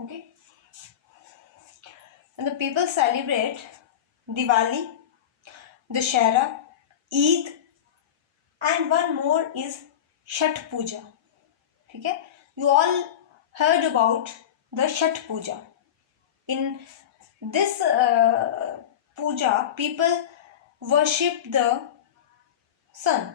Okay, and the people celebrate Diwali, Dussehra, Eid, and one more is Chhath Puja. ठीक है, you all heard about the Chhath Puja. In this puja, people worship the sun.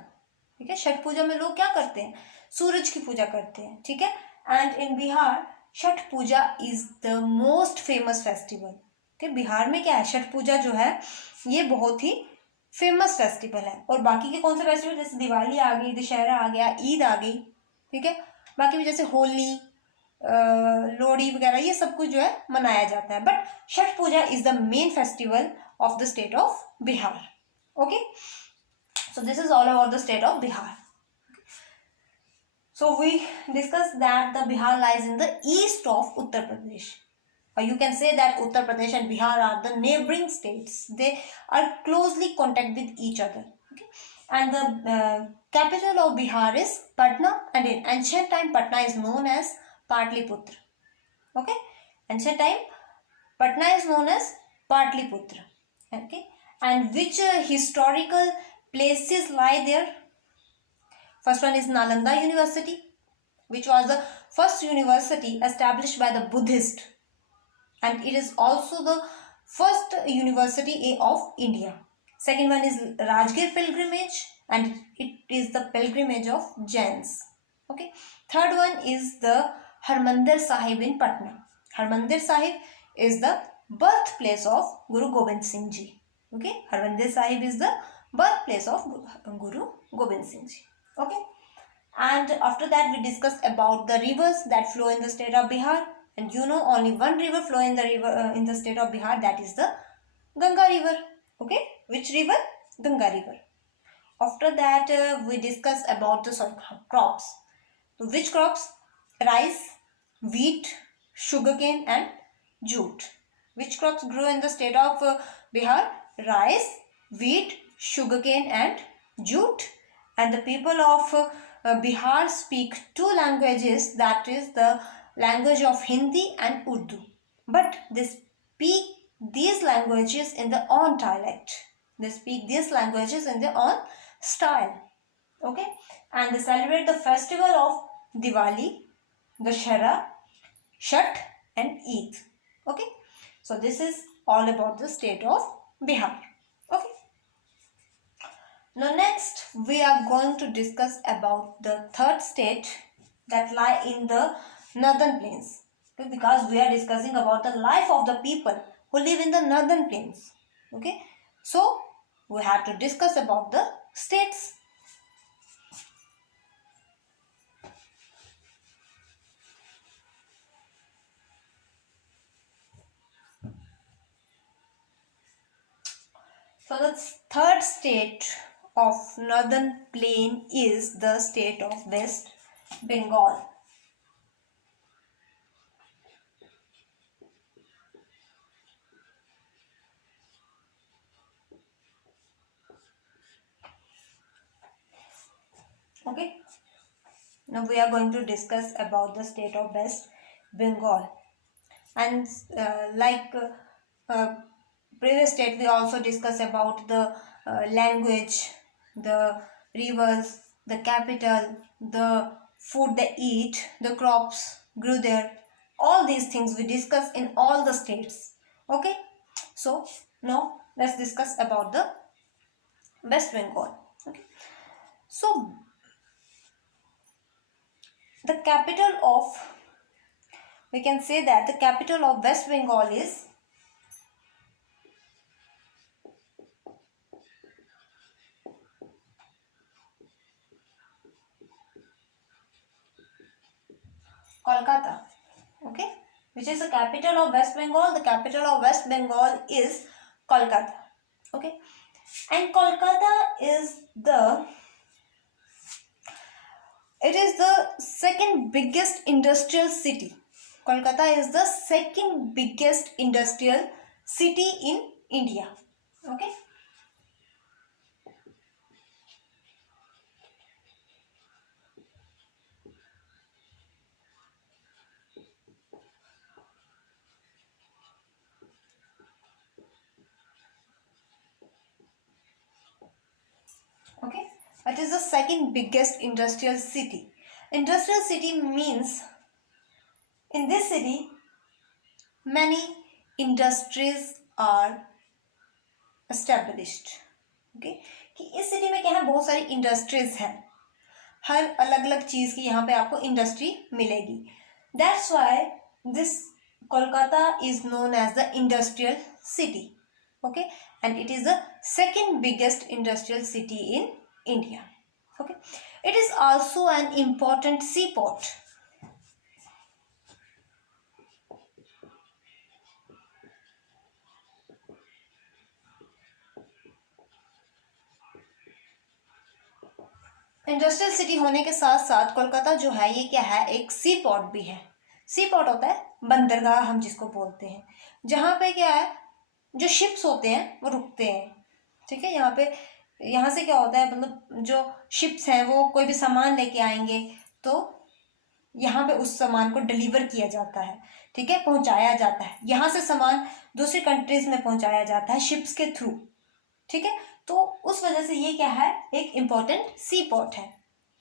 ठीक है, छठ पूजा में लोग क्या करते हैं, सूरज की पूजा करते हैं. ठीक है, and in Bihar Chhath Puja is the most famous festival. ठीक है, बिहार में क्या है, छठ पूजा जो है ये बहुत ही फेमस फेस्टिवल है. और बाकी के कौन से फेस्टिवल, जैसे दिवाली आ गई, दशहरा आ गया, ईद आ गई. ठीक है, बाकी भी जैसे होली, लोहड़ी वगैरह, ये सब कुछ जो है मनाया जाता है. But Chhath Puja is the main festival of the state of Bihar. Okay, so this is all about the state of Bihar. So we discussed that the Bihar lies in the east of Uttar Pradesh. Or you can say that Uttar Pradesh and Bihar are the neighboring states. They are closely connected with each other. Okay? And the capital of Bihar is Patna, and in ancient time Patna is known as Patliputra. Okay? Ancient time Patna is known as Patliputra. Okay? And which historical places lie there? First one is Nalanda University, which was the first university established by the Buddhist, and it is also the first university of India. Second one is Rajgir pilgrimage, and it is the pilgrimage of Jains. Okay. Third one is the Harmandir Sahib in Patna. Harmandir Sahib is the birthplace of Guru Gobind Singh Ji. Okay, Harmandir Sahib is the birthplace of Guru Gobind Singh Ji. Okay, and after that we discussed about the rivers that flow in the state of Bihar. And you know, only one river flow in the state of Bihar, that is the Ganga river. Okay, which river? Ganga river. After that we discussed about the crops. So which crops? Rice, wheat, sugarcane and jute. Which crops grow in the state of Bihar? Rice, wheat, sugarcane and jute. And the people of Bihar speak two languages, that is the language of Hindi and Urdu. But they speak these languages in their own dialect. They speak these languages in their own style. Okay, and they celebrate the festival of Diwali, Dussehra, Chhath and Eid. Okay, so this is all about the state of Bihar. Okay, now next we are going to discuss about the third state that lie in the northern plains. Okay, because we are discussing about the life of the people who live in the northern plains. Okay, so we have to discuss about the states. So the third state of northern plain is the state of West Bengal. Okay, now we are going to discuss about the state of West Bengal. And previous state, we also discuss about the language, the rivers, the capital, the food they eat, the crops grew there. All these things we discuss in all the states. Okay, so now let's discuss about the West Bengal. Okay, so the capital of, we can say that the capital of West Bengal is Kolkata. Okay, which is the capital of West Bengal? The capital of West Bengal is Kolkata. Okay, and Kolkata is the second biggest industrial city. Kolkata is the second biggest industrial city in India. Okay. Okay, it is the second biggest industrial city. Industrial city means in this city many industries are established. Okay, कि इस city में क्या है, बहुत सारी industries हैं, हर अलग अलग चीज की यहाँ पे आपको इंडस्ट्री मिलेगी. That's why this Kolkata is known as the industrial city. Okay, and it is the second biggest industrial city in India. Okay, it is also an important seaport. Industrial city होने के साथ साथ कोलकाता जो है ये क्या है, एक सी पोर्ट भी है. सी पोर्ट होता है बंदरगाह हम जिसको बोलते हैं, जहाँ पे क्या है, जो शिप्स होते हैं वो रुकते हैं. ठीक है, यहाँ पे यहाँ से क्या होता है, मतलब जो शिप्स हैं वो कोई भी सामान लेके आएंगे तो यहाँ पे उस सामान को डिलीवर किया जाता है. ठीक है, पहुंचाया जाता है, यहाँ से सामान दूसरी कंट्रीज में पहुंचाया जाता है शिप्स के थ्रू. ठीक है, तो उस वजह से ये क्या है, एक इम्पोर्टेंट सी पोर्ट है.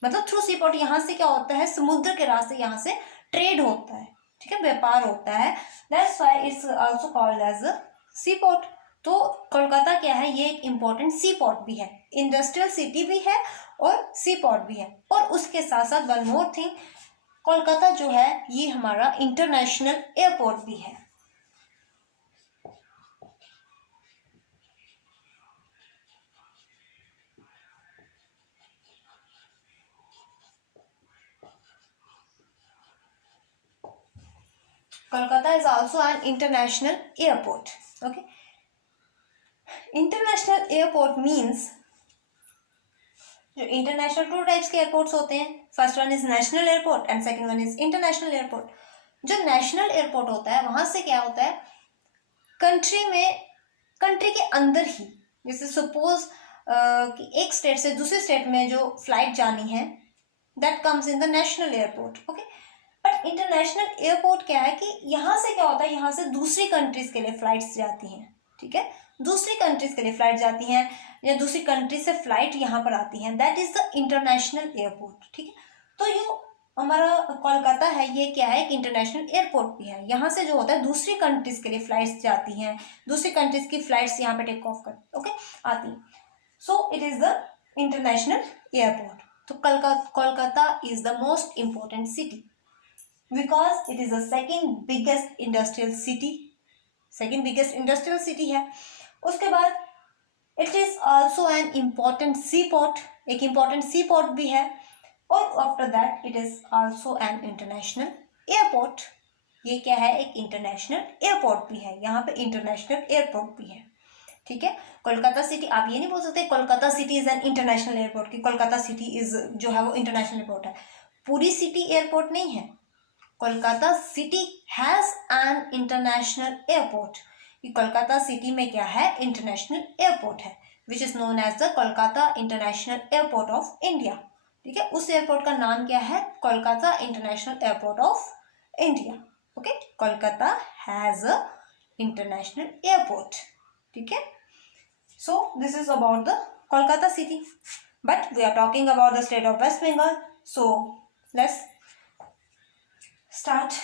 मतलब थ्रू सी पोर्ट यहाँ से क्या होता है, समुद्र के रास्ते यहाँ से ट्रेड होता है. ठीक है, व्यापार होता है. That's why it's also called as a sea port. तो कोलकाता क्या है, ये एक इम्पोर्टेंट सी पोर्ट भी है, इंडस्ट्रियल सिटी भी है और सी पोर्ट भी है. और उसके साथ साथ वन मोर थिंग, कोलकाता जो है ये हमारा इंटरनेशनल एयरपोर्ट भी है. Kolkata is also an international airport. Okay, international airport means जो इंटरनेशनल टू टाइप्स के एयरपोर्ट्स होते हैं, first one is national airport and second one is international airport. जो नेशनल एयरपोर्ट होता है वहां से क्या होता है, कंट्री में, कंट्री के अंदर ही, जैसे सपोज कि एक स्टेट से दूसरे स्टेट में जो फ्लाइट जानी है, that comes in the national airport. Okay, but international airport क्या है कि यहाँ से क्या होता है, यहाँ से दूसरी कंट्रीज के लिए फ्लाइट्स जाती हैं. ठीक है, दूसरी कंट्रीज के लिए फ्लाइट जाती हैं या दूसरी कंट्री से फ्लाइट यहाँ पर आती हैं, that is the international airport. ठीक है, तो ये हमारा कोलकाता है, ये क्या है, एक इंटरनेशनल एयरपोर्ट भी है. यहाँ से जो होता है दूसरी कंट्रीज के लिए फ्लाइट्स जाती हैं, दूसरी कंट्रीज की फ्लाइट्स यहाँ पे टेक ऑफ कर ओके आती हैं. So it is the international airport. तो Kolkata is the most important city because it is the second biggest industrial city. Second biggest industrial city है. उसके बाद it is also an important sea port, एक important sea port भी है. और after that it is also an international airport. ये क्या है, एक इंटरनेशनल एयरपोर्ट भी है, यहाँ पे इंटरनेशनल एयरपोर्ट भी है. ठीक है, कोलकाता सिटी, आप ये नहीं बोल सकते Kolkata city is an international airport, कि कोलकाता सिटी इज जो है वो इंटरनेशनल एयरपोर्ट है. पूरी सिटी एयरपोर्ट नहीं है, Kolkata city has an international airport. Kolkata city में क्या है, इंटरनेशनल एयरपोर्ट है, which is known as the Kolkata international airport of India. ठीक है, उस एयरपोर्ट का नाम क्या है, Kolkata international airport of India. Okay, Kolkata has a international airport. ठीक है, so this is about the Kolkata city. But we are talking about the state of West Bengal, so let's start.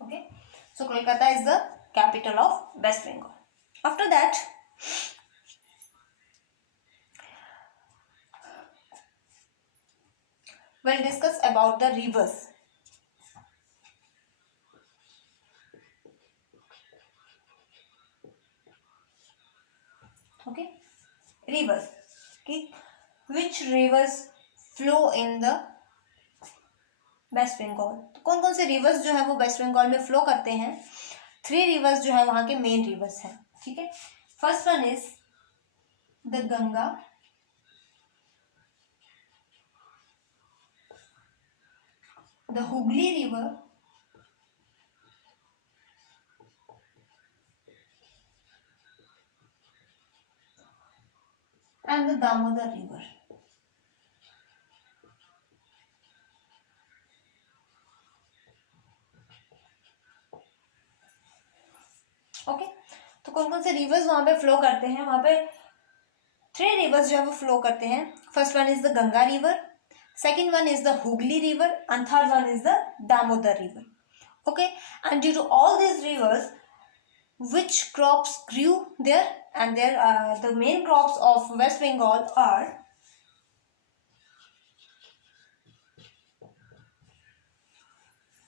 Okay, so Kolkata is the capital of West Bengal. After that, we'll discuss about the rivers. Okay, rivers. Okay, which rivers flow in the West Bengal. तो कौन कौन से reverse जो है वो waste Bengal में flow करते हैं. 3 रिवर्स जो है वहाँ के मेन रिवर्स हैं. ठीक है, first one is the Ganga, the Hooghly river, and the Damodar river. कौन कौन से रिवर्स वहाँ पे फ्लो करते हैं? वहाँ पे 3 रिवर्स जो है वो फ्लो करते हैं. First one is the Ganga river, second one is the Hooghly river, and third one is the Damodar river. Okay, and due to all these rivers, which crops grew there? And there the main crops of West Bengal are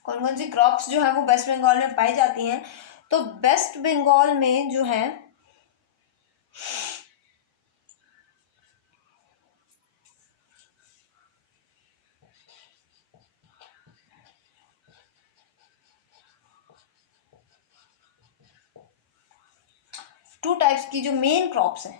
कौन कौन सी crops जो है वो waste Bengal में पाई जाती हैं? तो waste Bengal में जो है टू टाइप्स की जो मेन क्रॉप्स हैं.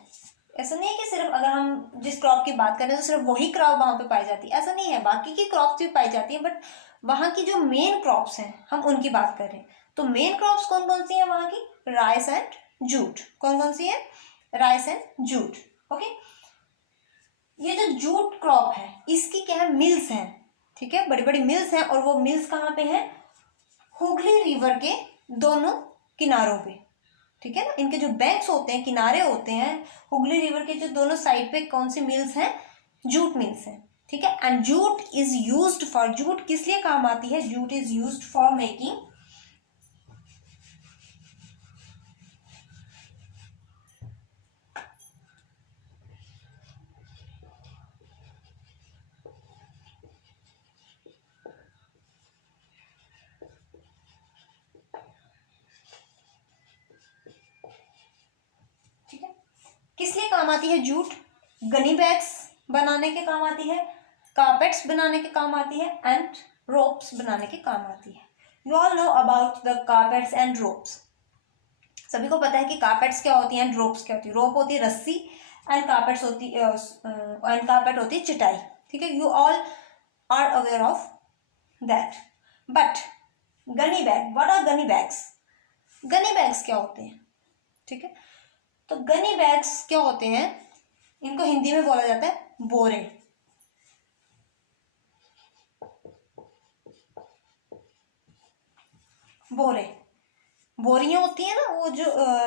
ऐसा नहीं है कि सिर्फ अगर हम जिस क्रॉप की बात करें तो सिर्फ वही क्रॉप वहाँ पे पाई जाती है, ऐसा नहीं है. बाकी की क्रॉप्स भी पाई जाती हैं, बट वहाँ की जो मेन क्रॉप्स हैं हम उनकी बात कर रहे हैं. तो मेन क्रॉप्स कौन कौन सी हैं वहाँ की? Rice and jute. कौन कौन सी है? Rice and jute. ओके, ये जो जूट क्रॉप है इसकी क्या है? मिल्स हैं. ठीक है, बड़ी बड़ी मिल्स हैं, और वो मिल्स कहाँ पे हैं? हुगली रिवर के दोनों किनारों पे. ठीक है ना, इनके जो बैंक्स होते हैं, किनारे होते हैं हुगली रिवर के, जो दोनों साइड पे कौन सी मिल्स हैं? जूट मिल्स हैं. ठीक है, and jute is used for, jute किस लिए काम आती है? Jute is used for making किस लिए काम आती है जूट? गनी बैग्स बनाने के काम आती है, कारपेट्स बनाने के काम आती है, एंड रोप्स बनाने के काम आती है. You all know about the carpets and ropes. सभी को पता है कि कारपेट्स क्या होती हैं एंड रोप्स क्या होती है. रोप होती है रस्सी, एंड कारपेट्स होती एंड कारपेट होती है चटाई. ठीक है, you all are aware of that. But gunny bag, what are gunny bags? Gunny bags क्या होते हैं? ठीक है, तो गनी बैग्स क्या होते हैं? इनको हिंदी में बोला जाता है बोरे. बोरे, बोरियां होती है ना, वो जो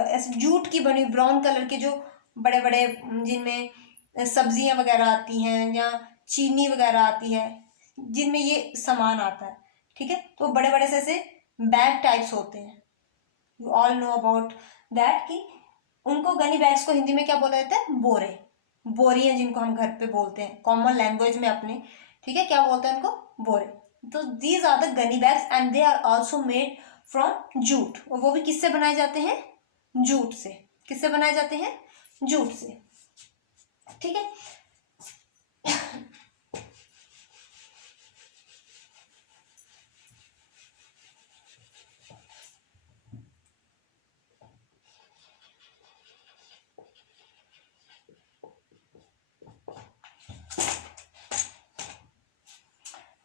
ऐसे जूट की बनी ब्राउन कलर के, जो बड़े बड़े जिनमें सब्जियां वगैरह आती हैं या चीनी वगैरह आती है, जिनमें ये सामान आता है. ठीक है, तो बड़े बड़े से ऐसे बैग टाइप्स होते हैं. You all know about that कि उनको गनी बैग्स को हिंदी में क्या बोला जाता है? बोरे. बोरियां जिनको हम घर पे बोलते हैं कॉमन लैंग्वेज में अपने. ठीक है, क्या बोलते हैं उनको? बोरे. तो these are the gunny bags and they are also made from jute. और वो भी किससे बनाए जाते हैं? जूट से. किससे बनाए जाते हैं? जूट से. ठीक है,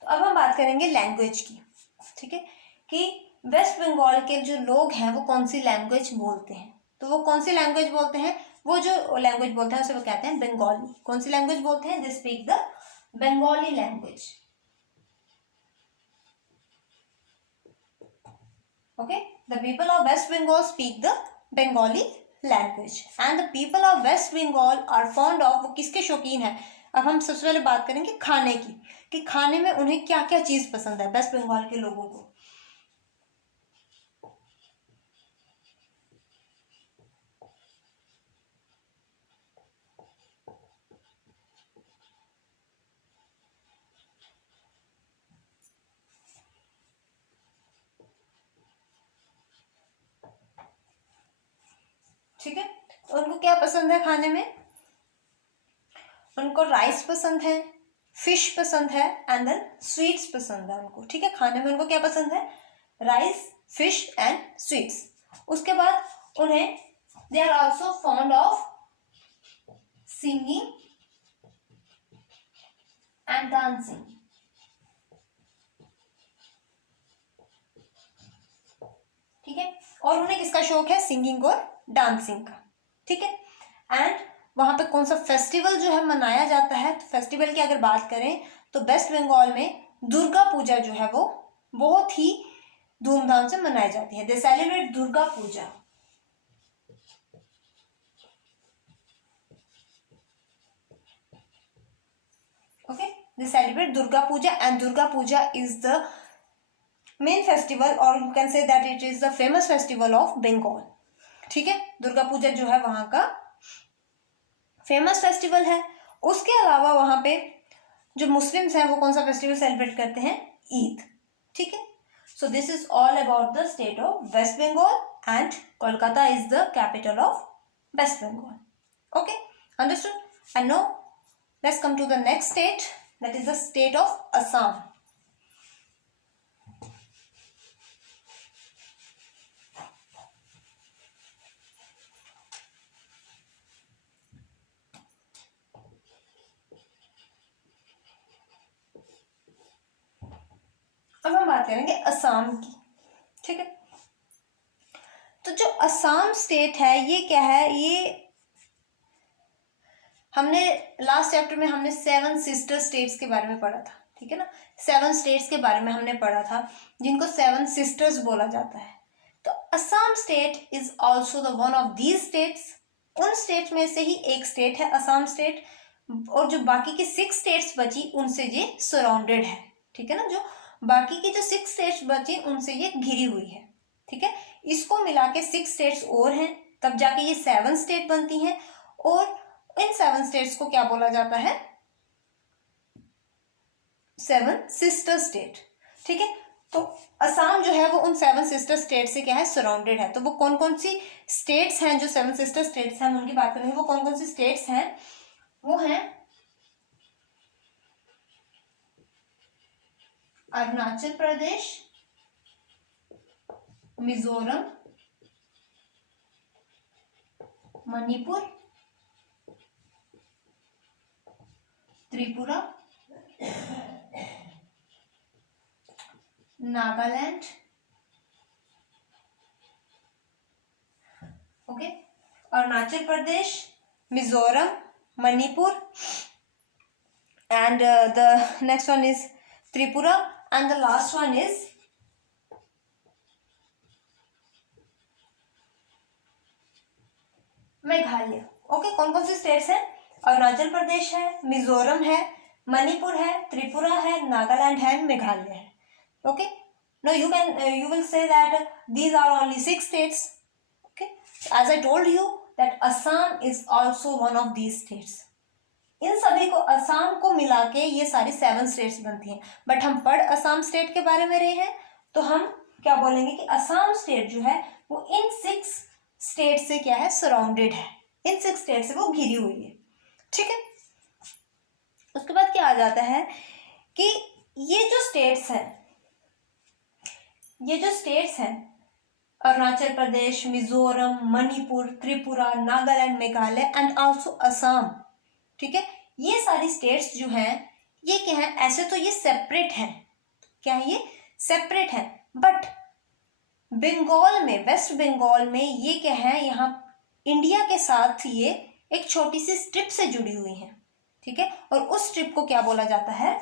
तो अब हम बात करेंगे लैंग्वेज की. ठीक है, कि वेस्ट बंगाल के जो लोग हैं वो कौन सी लैंग्वेज बोलते हैं? तो वो कौन सी लैंग्वेज बोलते हैं? वो जो लैंग्वेज बोलते हैं उसे वो कहते हैं बंगाली. कौन सी लैंग्वेज बोलते हैं? They speak the Bengali language. Okay, the people of West Bengal speak the Bengali language, and the people of West Bengal are fond of, वो किसके शौकीन है? अब हम सबसे पहले बात करेंगे खाने की, कि खाने में उन्हें क्या क्या चीज पसंद है वेस्ट बंगाल के लोगों को. ठीक है, तो उनको क्या पसंद है खाने में? उनको राइस पसंद है, फिश पसंद है, एंड देन स्वीट्स पसंद है उनको. ठीक है, खाने में उनको क्या पसंद है? Rice, fish and sweets. उसके बाद उन्हें they are also fond of singing and dancing. ठीक है, और उन्हें किसका शौक है? सिंगिंग और डांसिंग का. ठीक है, एंड वहां पे कौन सा फेस्टिवल जो है मनाया जाता है? तो फेस्टिवल की अगर बात करें तो वेस्ट बंगाल में दुर्गा पूजा जो है वो बहुत ही धूमधाम से मनाई जाती है. They celebrate Durga Puja. Okay, they celebrate Durga Puja, and Durga Puja is the main festival, or you can say that it is the famous festival of Bengal. ठीक है, दुर्गा पूजा जो है वहां का फेमस फेस्टिवल है. उसके अलावा वहां पे जो मुस्लिम्स हैं वो कौन सा फेस्टिवल सेलिब्रेट करते हैं? ईद. ठीक है. So this is all about the state of West Bengal, and Kolkata is the capital of West Bengal. Okay, understood. And now, let's come to the next state, that is the state of Assam. अब हम बात करेंगे असम की. ठीक है, तो जो असम स्टेट है ये क्या है? ये हमने लास्ट चैप्टर में हमने 7 सिस्टर स्टेट्स के बारे में पढ़ा था. ठीक है ना, 7 स्टेट्स के बारे में हमने पढ़ा था जिनको 7 सिस्टर्स बोला जाता है. तो Assam state is also the one of these states. उन स्टेट में से ही एक स्टेट है असम स्टेट, और जो बाकी की 6 स्टेट्स बची उनसे ये सराउंडेड है. ठीक है ना, जो बाकी की जो 6 स्टेट्स बची उनसे ये घिरी हुई है. ठीक है, इसको मिला के 6 स्टेट्स और हैं, तब जाके ये 7 स्टेट बनती हैं. और इन 7 स्टेट्स को क्या बोला जाता है? 7 सिस्टर स्टेट. ठीक है, तो असम जो है वो उन 7 सिस्टर स्टेट से क्या है? सराउंडेड है. तो वो कौन कौन सी स्टेट्स हैं जो 7 सिस्टर स्टेट्स हैं, हम उनकी बात करेंगे. वो कौन कौन सी स्टेट्स हैं? वो हैं Arunachal Pradesh, Mizoram, Manipur, Tripura, Nagaland. Okay, Arunachal Pradesh, Mizoram, Manipur, and the next one is Tripura, and the last one is Meghalaya. Okay, कौन कौन सी स्टेट्स हैं? अरुणाचल प्रदेश है, मिजोरम है, मणिपुर है, त्रिपुरा है, नागालैंड है, मेघालय है. Okay, now you will say that these are only 6 states. Okay, as I told you that Assam is also one of these states. इन सभी को, असम को मिला के ये सारी 7 स्टेट्स बनती हैं. बट हम पढ़ असम स्टेट के बारे में रहे हैं, तो हम क्या बोलेंगे कि असम स्टेट जो है वो इन 6 स्टेट से क्या है? सराउंडेड है. इन 6 स्टेट से वो घिरी हुई है. ठीक है, उसके बाद क्या आ जाता है कि ये जो स्टेट्स हैं अरुणाचल प्रदेश, मिजोरम, मणिपुर, त्रिपुरा, नागालैंड, मेघालय एंड आल्सो असम. ठीक है, ये सारी स्टेट्स जो हैं ये क्या है? ऐसे तो ये सेपरेट हैं. क्या है? ये सेपरेट है. बट बंगाल में, वेस्ट बंगाल में ये क्या है? यहाँ इंडिया के साथ ये एक छोटी सी स्ट्रिप से जुड़ी हुई है. ठीक है, और उस स्ट्रिप को क्या बोला जाता है?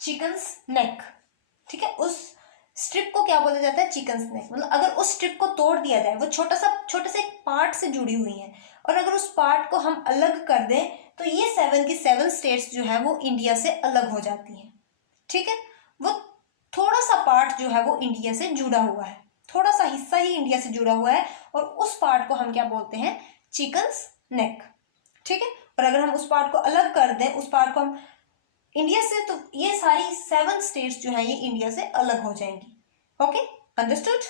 चिकन्स नेक. ठीक है, उस स्ट्रिप को क्या बोला जाता है? चिकन्स नेक. मतलब अगर उस स्ट्रिप को तोड़ दिया जाए, वो छोटे से एक पार्ट से जुड़ी हुई है, और अगर उस पार्ट को हम अलग कर दें तो ये 7 की 7 स्टेट्स जो है वो इंडिया से अलग हो जाती हैं. ठीक है, वो थोड़ा सा पार्ट जो है वो इंडिया से जुड़ा हुआ है, थोड़ा सा हिस्सा ही इंडिया से जुड़ा हुआ है, और उस पार्ट को हम क्या बोलते हैं? चिकन्स नेक. ठीक है, और अगर हम उस पार्ट को अलग कर दें, उस पार्ट को हम इंडिया से, तो ये सारी 7 स्टेट्स जो है ये इंडिया से अलग हो जाएंगी. Okay, understood.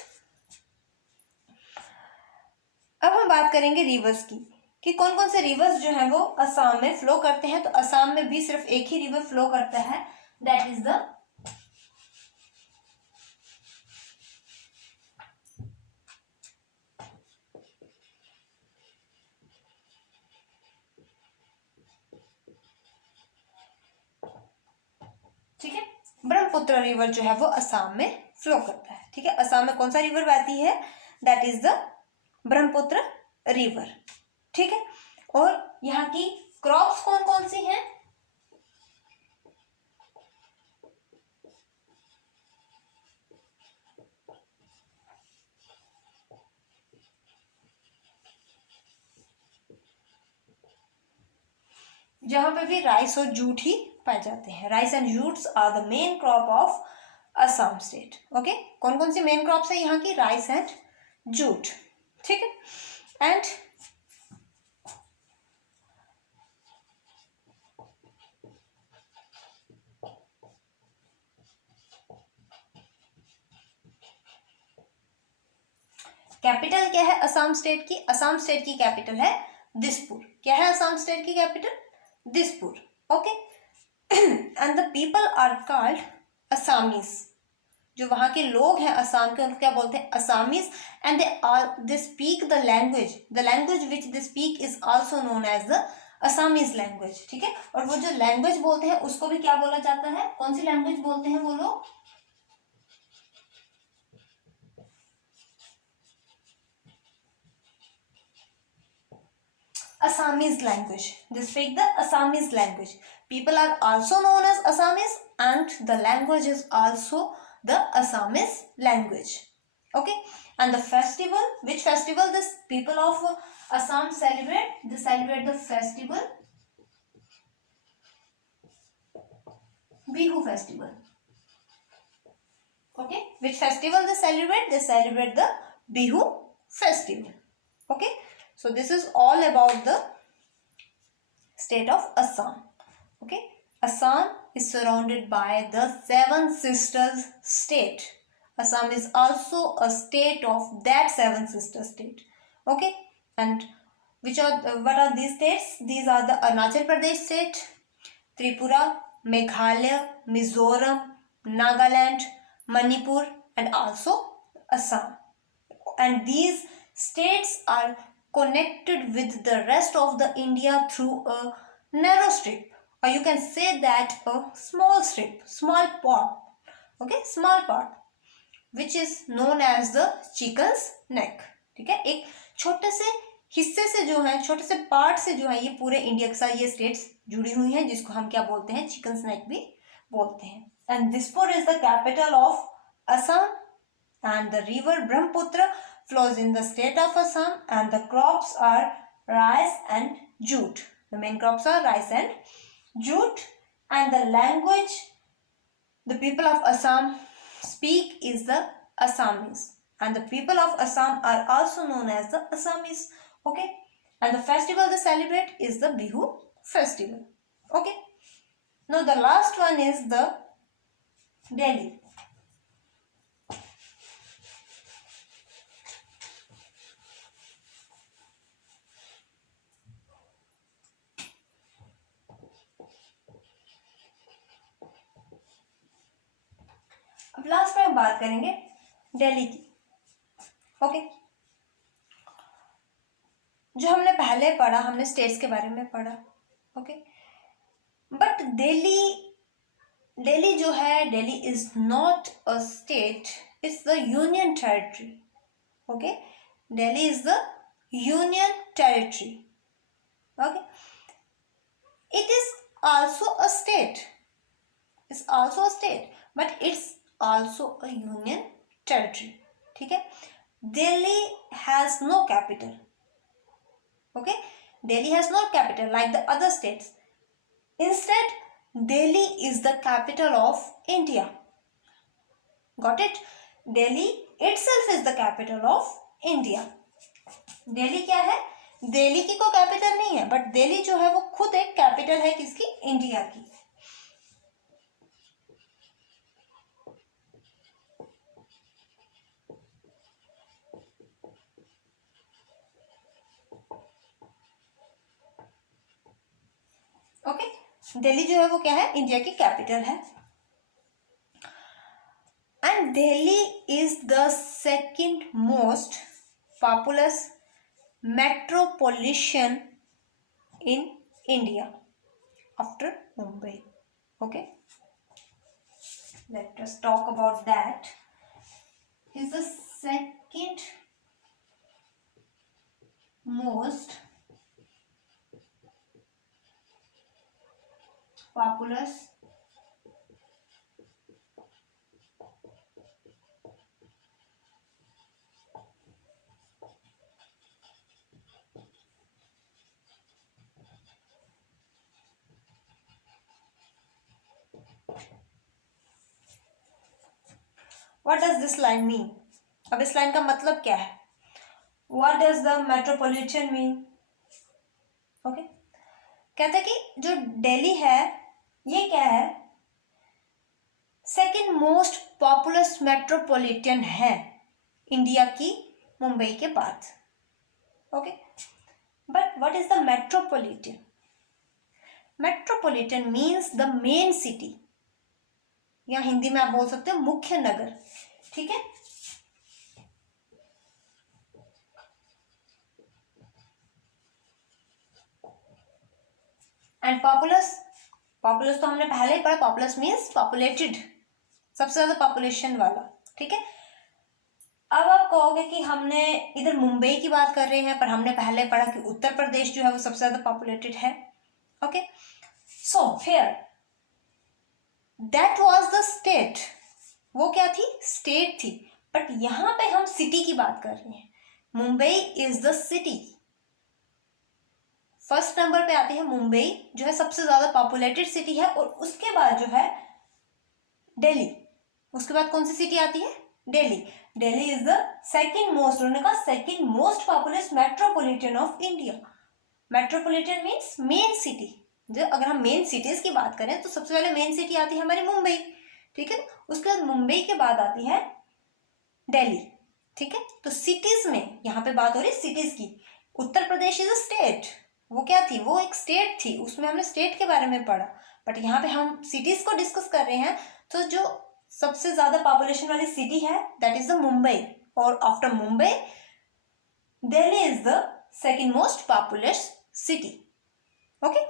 अब हम बात करेंगे रिवर्स की, कि कौन कौन से रिवर्स जो है वो असम में फ्लो करते हैं. तो असम में भी सिर्फ एक ही रिवर फ्लो करता है, दैट इज द ठीक है, ब्रह्मपुत्र रिवर जो है वो असम में फ्लो करता है. ठीक है, असम में कौन सा रिवर बहती है? That is the Brahmaputra river. ठीक है, और यहाँ की क्रॉप्स कौन कौन सी हैं? जहाँ पे भी राइस और जूट ही पाए जाते हैं. Rice and jutes are the main crop of Assam state. Okay, कौन कौन सी मेन क्रॉप्स है यहाँ की? Rice and jute. ठीक है. एंड कैपिटल क्या है असम स्टेट की? असम स्टेट की कैपिटल है दिसपुर. क्या है असम स्टेट की capital? Dispur. Okay. And the people are called Assamese. जो वहां के लोग हैं असम के, उनको क्या बोलते हैं? Assamese. And they speak the language which they speak is also known as the Assamese language. ठीक है. और वो जो लैंग्वेज बोलते हैं उसको भी क्या बोला जाता है? कौन सी लैंग्वेज बोलते हैं वो लोग? Assamese language. They speak the Assamese language. People are also known as Assamese, and the language is also the Assamese language. Okay. And the festival, which festival this people of Assam celebrate? They celebrate the festival Bihu festival. Okay. Which festival they celebrate? They celebrate the Bihu festival. Okay. So this is all about the state of Assam. Okay. Assam is surrounded by the Seven Sisters state. Assam is also a state of that Seven Sisters state. Okay. And what are these states? These are the Arunachal Pradesh state, Tripura, Meghalaya, Mizoram, Nagaland, Manipur, and also Assam. And these states are connected with the rest of the India through a narrow strip, or you can say that a small strip, small part. Okay, small part, which is known as the chicken's neck. ठीक है. एक छोटे से हिस्से से जो है, छोटे से पार्ट से जो है, ये पूरे इंडिया के साथ ये स्टेट्स जुड़ी हुई हैं, जिसको हम क्या बोलते हैं? चिकन नेक भी बोलते हैं. And Dispur is the capital of Assam. And the river Brahmaputra flows in the state of Assam, and the crops are rice and jute. The main crops are rice and jute, and the language the people of Assam speak is the Assamese, and the people of Assam are also known as the Assamese. Okay. And the festival they celebrate is the Bihu festival. Okay. Now the last one is the Delhi. अब last में हम बात करेंगे दिल्ली की. Okay. जो हमने पहले पढ़ा, हमने स्टेट्स के बारे में पढ़ा. ओके. बट दिल्ली जो है, Delhi is not a state, it's the union territory. Okay. Delhi is the union territory. Okay. It is also a state. It's also a state, but it's also a union territory. ठीक है. Delhi has no capital. Okay. Delhi has no capital like the other states. Instead, Delhi is the capital of India. Got it? Delhi itself is the capital of India. Delhi क्या है? दिल्ली की कोई capital नहीं है, but Delhi जो है वो खुद एक कैपिटल है किसकी? इंडिया की. ओके. दिल्ली जो है वो क्या है? इंडिया की कैपिटल है. And Delhi is the second most populous metropolitan in India after Mumbai. Okay. Let us talk about that. Is the second most populous what does this line mean? अब इस लाइन का मतलब क्या है? What does the metropolitan mean? Okay, कहते हैं कि जो दिल्ली है ये क्या है? सेकेंड मोस्ट पॉपुलस मेट्रोपॉलिटन है इंडिया की मुंबई के बाद. Okay, but what is the metropolitan? Metropolitan means the main city, या हिंदी में आप बोल सकते हो मुख्य नगर. ठीक है, एंड पॉपुलस, पॉपुलस तो हमने पहले ही पढ़ा. पॉपुलस मीन्स पॉपुलेटेड, सबसे ज्यादा पॉपुलेशन वाला. ठीक है, अब आप कहोगे कि हमने इधर मुंबई की बात कर रहे हैं, पर हमने पहले पढ़ा कि उत्तर प्रदेश जो है वो सबसे ज्यादा पॉपुलेटेड है. Okay, so here that was the state, वो क्या थी? स्टेट थी. बट यहां पे हम सिटी की बात कर रहे हैं. Mumbai is the city. First number पे आती है मुंबई, जो है सबसे ज्यादा पॉपुलेटेड सिटी है. और उसके बाद जो है दिल्ली. उसके बाद कौन सी सिटी आती है? Delhi. Delhi is the second most, उन्होंने कहा second most populous metropolitan of India. Metropolitan means main city. जो अगर हम मेन सिटीज की बात करें तो सबसे पहले मेन सिटी आती है हमारी मुंबई. ठीक है, उसके बाद मुंबई के बाद आती है दिल्ली. ठीक है, तो सिटीज में यहाँ पे बात हो रही है सिटीज की. Uttar Pradesh is a state. वो क्या थी? वो एक स्टेट थी, उसमें हमने स्टेट के बारे में पढ़ा. बट यहाँ पे हम सिटीज को डिस्कस कर रहे हैं. तो जो सबसे ज्यादा पॉपुलेशन वाली सिटी है दैट इज द मुंबई. और after Mumbai Delhi is the second most populous city. Okay,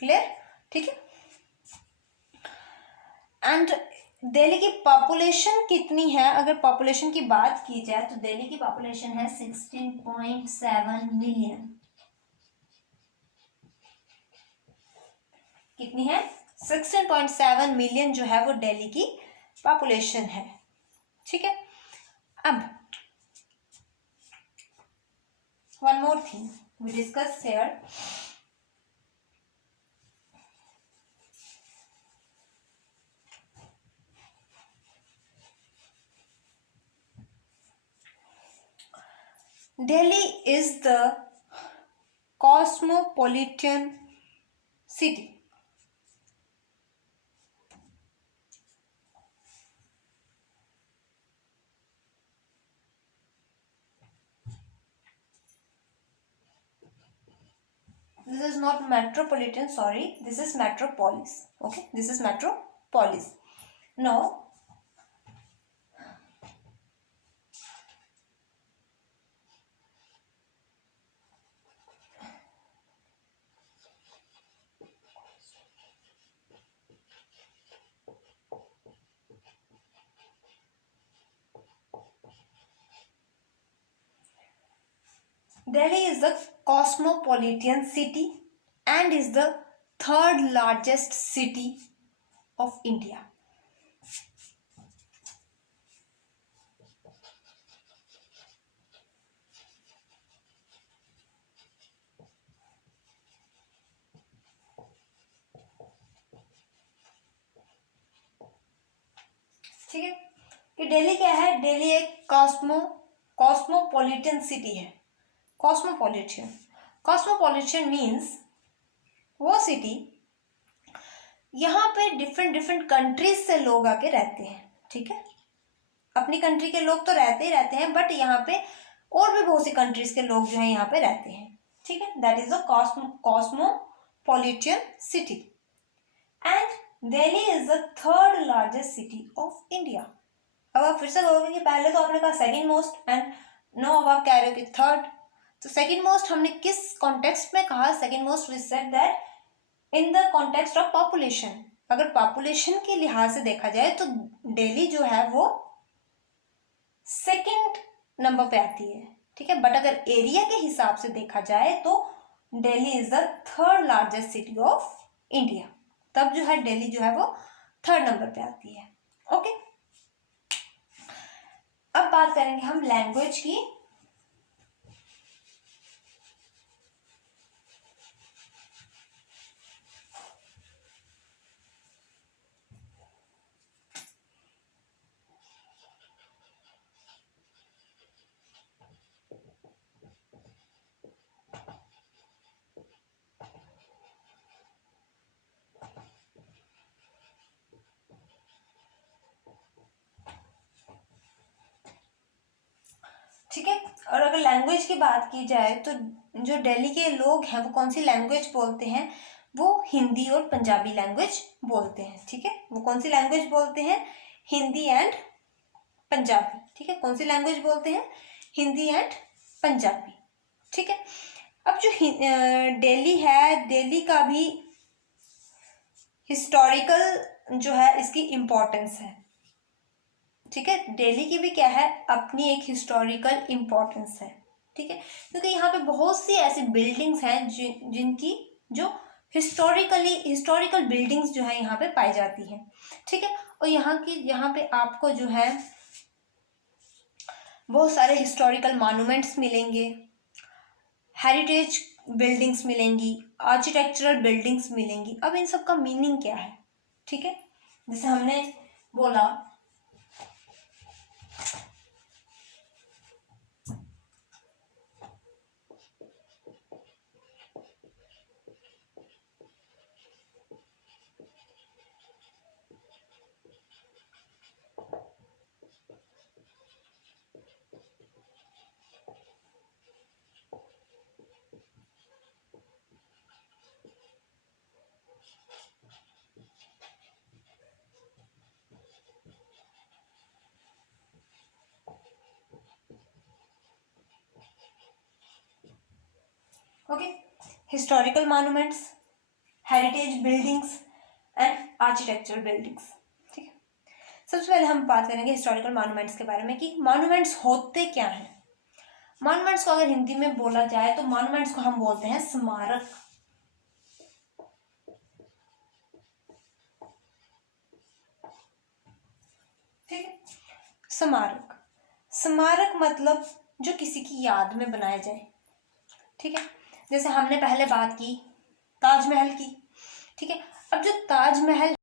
clear? ठीक है, एंड दिल्ली की पॉपुलेशन कितनी है? अगर पॉपुलेशन की बात की जाए तो दिल्ली की पॉपुलेशन है 16.7 मिलियन. कितनी है? 16.7 मिलियन जो है वो दिल्ली की पॉपुलेशन है. ठीक है, अब one more thing we discuss here. Delhi is the cosmopolitan city. This is not metropolitan, sorry, this is metropolis. Okay, this is metropolis. Now Delhi is the cosmopolitan city and is the third largest city of India. ठीक है, कि दिल्ली क्या है? दिल्ली एक cosmopolitan city है. Cosmopolitan, cosmopolitan means वो city यहाँ पे डिफरेंट डिफरेंट कंट्रीज से लोग आके रहते हैं. ठीक है, अपनी कंट्री के लोग तो रहते ही रहते हैं, बट यहाँ पे और भी बहुत सी कंट्रीज के लोग जो है यहाँ पे रहते हैं. ठीक है, that is the cosmopolitan city. And Delhi is the third largest city of India. अब आप फिर से कहोगे कि पहले तो आपने कहा सेकेंड मोस्ट एंड नो अब आप कह रहे हो कि थर्ड. तो सेकेंड मोस्ट हमने किस कॉन्टेक्स्ट में कहा? Second most we said that in the context of population. अगर पॉपुलेशन के लिहाज से देखा जाए तो दिल्ली जो है वो सेकेंड नंबर पे आती है. ठीक है, बट अगर एरिया के हिसाब से देखा जाए तो Delhi is the third largest city of India. तब जो है दिल्ली जो है वो थर्ड नंबर पे आती है. ओके, अब बात करेंगे हम लैंग्वेज की. और अगर लैंग्वेज की बात की जाए तो जो दिल्ली के लोग हैं वो कौन सी लैंग्वेज बोलते हैं, वो हिंदी और पंजाबी लैंग्वेज बोलते हैं। ठीक है, वो कौन सी लैंग्वेज बोलते हैं, हिंदी एंड पंजाबी। ठीक है, कौन सी लैंग्वेज बोलते हैं, हिंदी एंड पंजाबी। ठीक है, अब जो दिल्ली है, दिल्ली का भी हिस्टोरिकल जो है इसकी इम्पोर्टेंस है। ठीक है, दिल्ली की भी क्या है, अपनी एक हिस्टोरिकल इम्पोर्टेंस है। ठीक है, क्योंकि यहाँ पे बहुत सी ऐसी बिल्डिंग्स हैं जिनकी जो हिस्टोरिकल बिल्डिंग्स जो है यहाँ पे पाई जाती हैं। ठीक है, और यहाँ पे आपको जो है बहुत सारे हिस्टोरिकल मॉन्यूमेंट्स मिलेंगे, हेरिटेज बिल्डिंग्स मिलेंगी, आर्किटेक्चरल बिल्डिंग्स मिलेंगी। अब इन सब का मीनिंग क्या है? ठीक है, जैसे हमने बोला okay, historical monuments, heritage buildings and architectural buildings. ठीक है, सबसे पहले हम बात करेंगे हिस्टोरिकल मॉन्यूमेंट्स के बारे में कि मॉन्यूमेंट्स होते क्या हैं। मॉन्यूमेंट्स को अगर हिंदी में बोला जाए तो मॉन्यूमेंट्स को हम बोलते हैं स्मारक। ठीक है, स्मारक, स्मारक मतलब जो किसी की याद में बनाया जाए। ठीक है, जैसे हमने पहले बात की ताजमहल की। ठीक है, अब जो ताजमहल